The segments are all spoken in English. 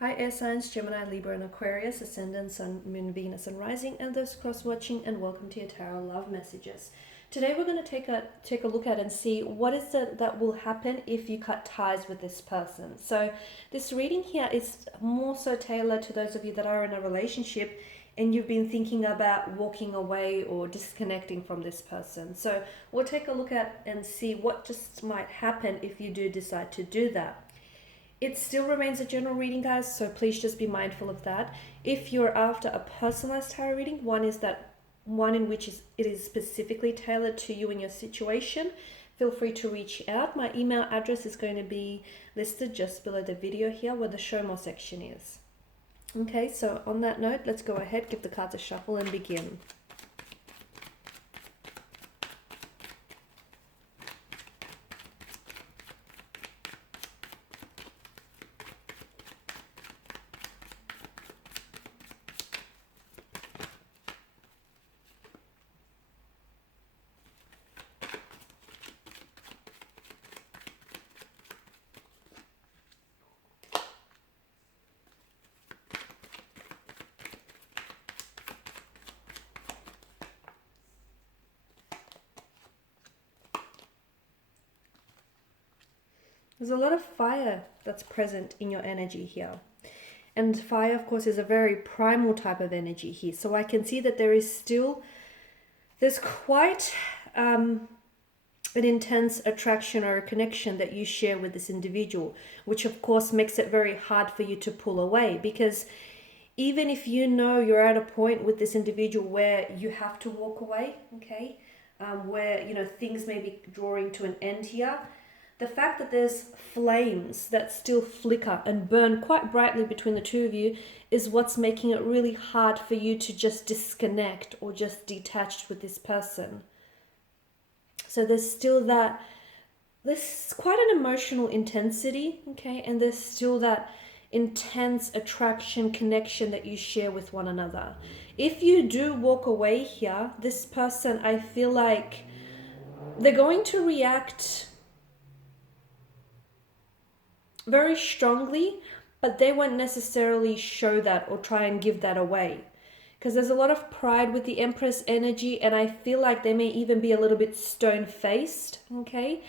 Hi, air signs, Gemini, Libra, and Aquarius, Ascendant, Sun, Moon, Venus, and Rising, and those cross-watching, and welcome to your Tarot Love Messages. Today we're going to take a look at and see what is it that will happen if you cut ties with this person. So this reading here is more so tailored to those of you that are in a relationship and you've been thinking about walking away or disconnecting from this person. So we'll take a look at and see what just might happen if you do decide to do that. It still remains a general reading, guys, so please just be mindful of that. If you're after a personalized tarot reading, one in which it is specifically tailored to you and your situation, feel free to reach out. My email address is going to be listed just below the video here where the show more section is. Okay, so on that note, let's go ahead, give the cards a shuffle and begin. There's a lot of fire that's present in your energy here. And fire, of course, is a very primal type of energy here. So I can see that there's quite an intense attraction or a connection that you share with this individual, which of course makes it very hard for you to pull away, because even if you know you're at a point with this individual where you have to walk away, okay, where, you know, things may be drawing to an end here, the fact that there's flames that still flicker and burn quite brightly between the two of you is what's making it really hard for you to just disconnect or just detach with this person. So there's quite an emotional intensity, okay, and there's still that intense attraction, connection that you share with one another. If you do walk away here, this person, I feel like they're going to react very strongly, but they won't necessarily show that or try and give that away, because there's a lot of pride with the Empress energy, and I feel like they may even be a little bit stone-faced, okay,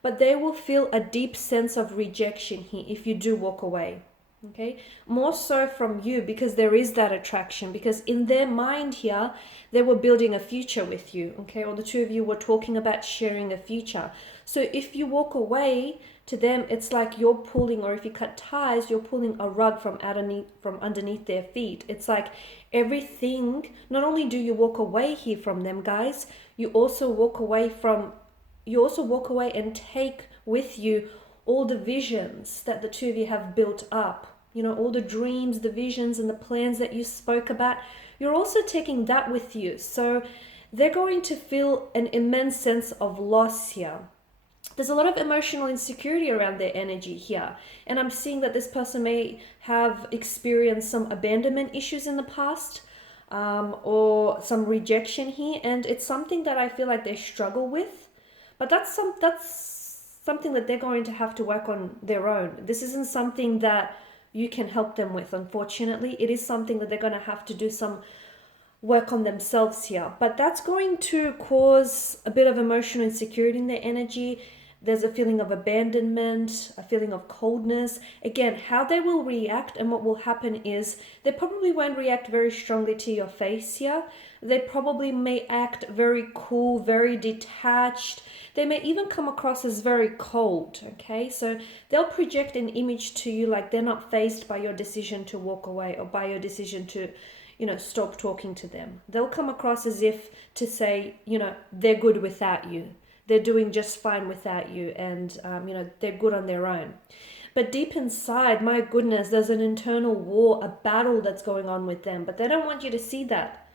but they will feel a deep sense of rejection here if you do walk away, okay, more so from you, because there is that attraction, because in their mind here they were building a future with you, okay, or the two of you were talking about sharing a future. So if you walk away, to them it's like you're pulling, or if you cut ties, you're pulling a rug from underneath their feet. It's like everything, not only do you walk away here from them, guys, you also walk away and take with you all the visions that the two of you have built up, you know, all the dreams, the visions, and the plans that you spoke about. You're also taking that with you. So they're going to feel an immense sense of loss here. There's a lot of emotional insecurity around their energy here. And I'm seeing that this person may have experienced some abandonment issues in the past, or some rejection here. And it's something that I feel like they struggle with. But that's something that they're going to have to work on their own. This isn't something that you can help them with, unfortunately. It is something that they're going to have to do some work on themselves here. But that's going to cause a bit of emotional insecurity in their energy. There's a feeling of abandonment, a feeling of coldness. Again, how they will react and what will happen is they probably won't react very strongly to your face here. They probably may act very cool, very detached. They may even come across as very cold, okay? So they'll project an image to you like they're not fazed by your decision to walk away or by your decision to, you know, stop talking to them. They'll come across as if to say, you know, they're good without you. They're doing just fine without you, and, you know, they're good on their own. But deep inside, my goodness, there's an internal war, a battle that's going on with them. But they don't want you to see that,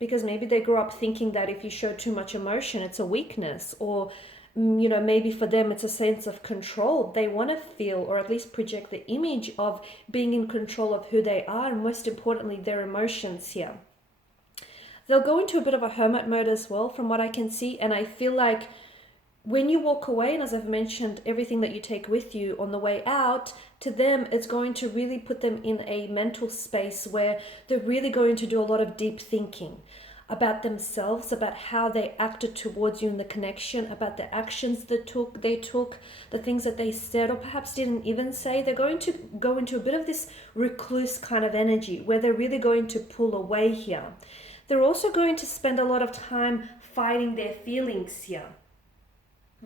because maybe they grew up thinking that if you show too much emotion, it's a weakness, or, you know, maybe for them it's a sense of control. They want to feel, or at least project, the image of being in control of who they are, and most importantly, their emotions here. They'll go into a bit of a hermit mode as well, from what I can see, and I feel like when you walk away, and as I've mentioned, everything that you take with you on the way out, to them, it's going to really put them in a mental space where they're really going to do a lot of deep thinking about themselves, about how they acted towards you in the connection, about the actions they took, the things that they said or perhaps didn't even say. They're going to go into a bit of this recluse kind of energy where they're really going to pull away here. They're also going to spend a lot of time fighting their feelings here.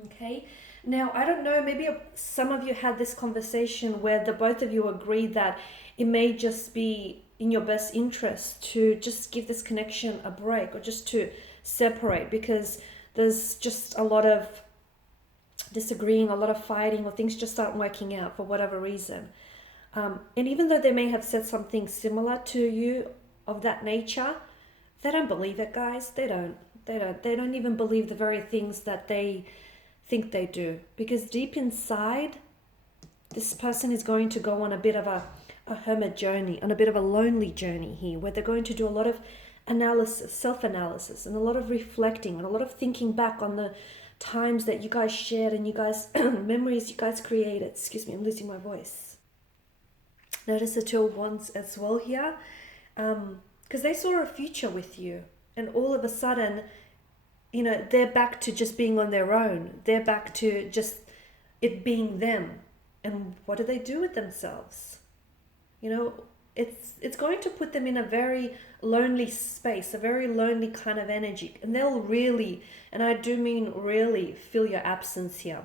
Okay, now I don't know, maybe some of you had this conversation where the both of you agreed that it may just be in your best interest to just give this connection a break or just to separate, because there's just a lot of disagreeing, a lot of fighting, or things just aren't working out for whatever reason. And even though they may have said something similar to you of that nature, they don't believe it, guys. They don't even believe the very things that they think they do, because deep inside, this person is going to go on a bit of a hermit journey, on a bit of a lonely journey here, where they're going to do a lot of analysis, self-analysis, and a lot of reflecting, and a lot of thinking back on the times that you guys shared and you guys memories you guys created. Excuse me, I'm losing my voice. Notice the Two of Wands as well here, because they saw a future with you, and all of a sudden, you know, they're back to just being on their own. They're back to just it being them. And what do they do with themselves? You know, it's going to put them in a very lonely space, a very lonely kind of energy. And they'll really, and I do mean really, feel your absence here.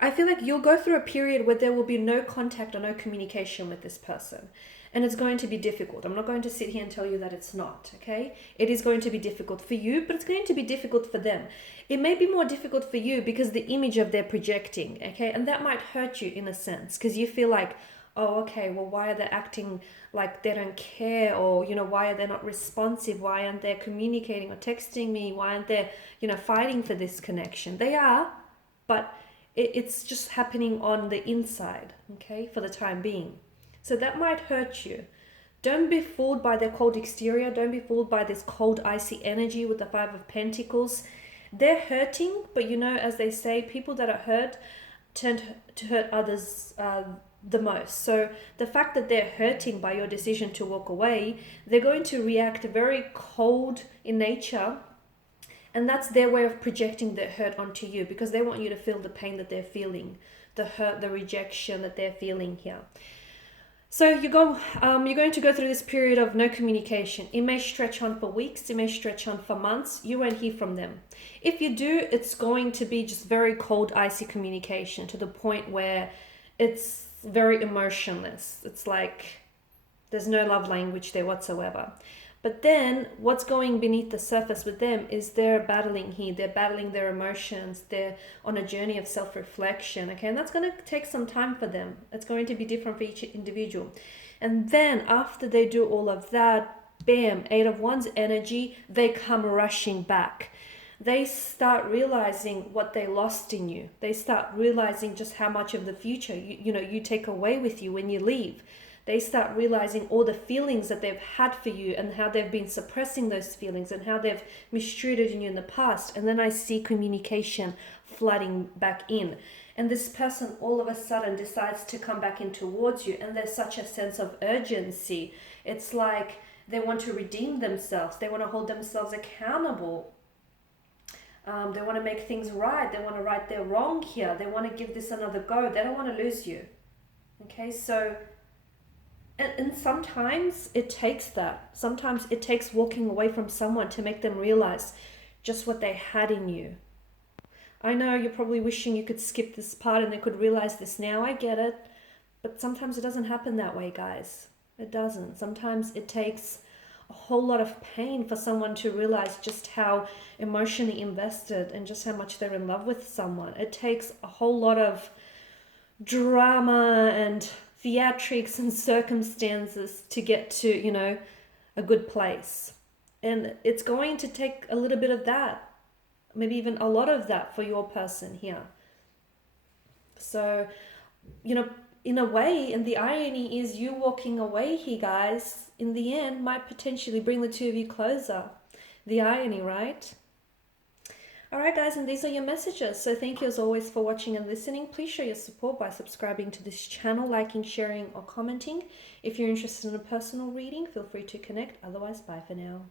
I feel like you'll go through a period where there will be no contact or no communication with this person. And it's going to be difficult. I'm not going to sit here and tell you that it's not, okay? It is going to be difficult for you, but it's going to be difficult for them. It may be more difficult for you because the image of they're projecting, okay? And that might hurt you in a sense, because you feel like, oh, okay, well, why are they acting like they don't care? Or, you know, why are they not responsive? Why aren't they communicating or texting me? Why aren't they, you know, fighting for this connection? They are, but it's just happening on the inside, okay, for the time being. So that might hurt you. Don't be fooled by their cold exterior. Don't be fooled by this cold, icy energy with the Five of Pentacles. They're hurting, but you know, as they say, people that are hurt tend to hurt others the most. So the fact that they're hurting by your decision to walk away, they're going to react very cold in nature. And that's their way of projecting their hurt onto you, because they want you to feel the pain that they're feeling, the hurt, the rejection that they're feeling here. So you're going to go through this period of no communication. It may stretch on for weeks. It may stretch on for months. You won't hear from them. If you do, it's going to be just very cold, icy communication, to the point where it's very emotionless. It's like there's no love language there whatsoever. But then what's going beneath the surface with them is they're battling here. They're battling their emotions. They're on a journey of self-reflection. Okay, and that's going to take some time for them. It's going to be different for each individual. And then after they do all of that, bam, Eight of Wands energy, they come rushing back. They start realizing what they lost in you. They start realizing just how much of the future you take away with you when you leave. They start realizing all the feelings that they've had for you and how they've been suppressing those feelings and how they've mistreated you in the past. And then I see communication flooding back in. And this person all of a sudden decides to come back in towards you. And there's such a sense of urgency. It's like they want to redeem themselves. They want to hold themselves accountable. They want to make things right. They want to right their wrong here. They want to give this another go. They don't want to lose you. Okay, so... And sometimes it takes that. Sometimes it takes walking away from someone to make them realize just what they had in you. I know you're probably wishing you could skip this part and they could realize this now. I get it. But sometimes it doesn't happen that way, guys. It doesn't. Sometimes it takes a whole lot of pain for someone to realize just how emotionally invested and just how much they're in love with someone. It takes a whole lot of drama and theatrics and circumstances to get to, a good place. And it's going to take a little bit of that, maybe even a lot of that for your person here. So, in a way, and the irony is you walking away here, guys, in the end might potentially bring the two of you closer. The irony, right? Alright, guys, and these are your messages. So thank you as always for watching and listening. Please show your support by subscribing to this channel, liking, sharing, or commenting. If you're interested in a personal reading, feel free to connect. Otherwise, bye for now.